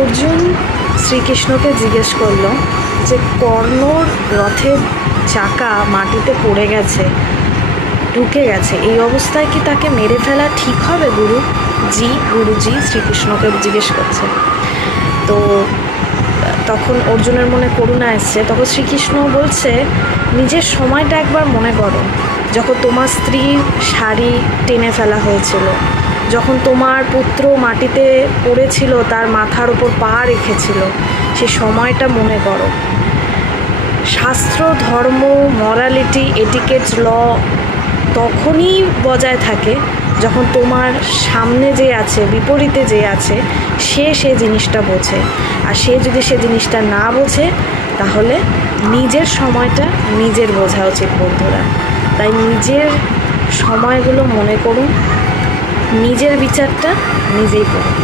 অর্জুন শ্রীকৃষ্ণকে জিজ্ঞেস করলো যে কর্ণর রথের চাকা মাটিতে পড়ে গেছে, ঢুকে গেছে, এই অবস্থায় কি তাকে মেরে ফেলা ঠিক হবে গুরুজি শ্রীকৃষ্ণকে জিজ্ঞেস করছে। তো তখন অর্জুনের মনে করুণা এসছে। তখন শ্রীকৃষ্ণ বলছে, নিজের সময়টা একবার মনে করো, যখন তোমার স্ত্রীর শাড়ি টেনে ফেলা হয়েছিল, যখন তোমার পুত্র মাটিতে পড়েছিল, তার মাথার ওপর পা রেখেছিল, সে সময়টা মনে করো। শাস্ত্র, ধর্ম, মরালিটি, এটিকেটস, ল তখনই বজায় থাকে যখন তোমার সামনে যে আছে, বিপরীতে যে আছে, সে জিনিসটা বোঝে। আর সে যদি সে জিনিসটা না বোঝে, তাহলে নিজের সময়টা নিজের বোঝা উচিত বন্ধুরা। তাই নিজের সময়গুলো মনে করুন, নিজের বিচারটা নিজেই করুন।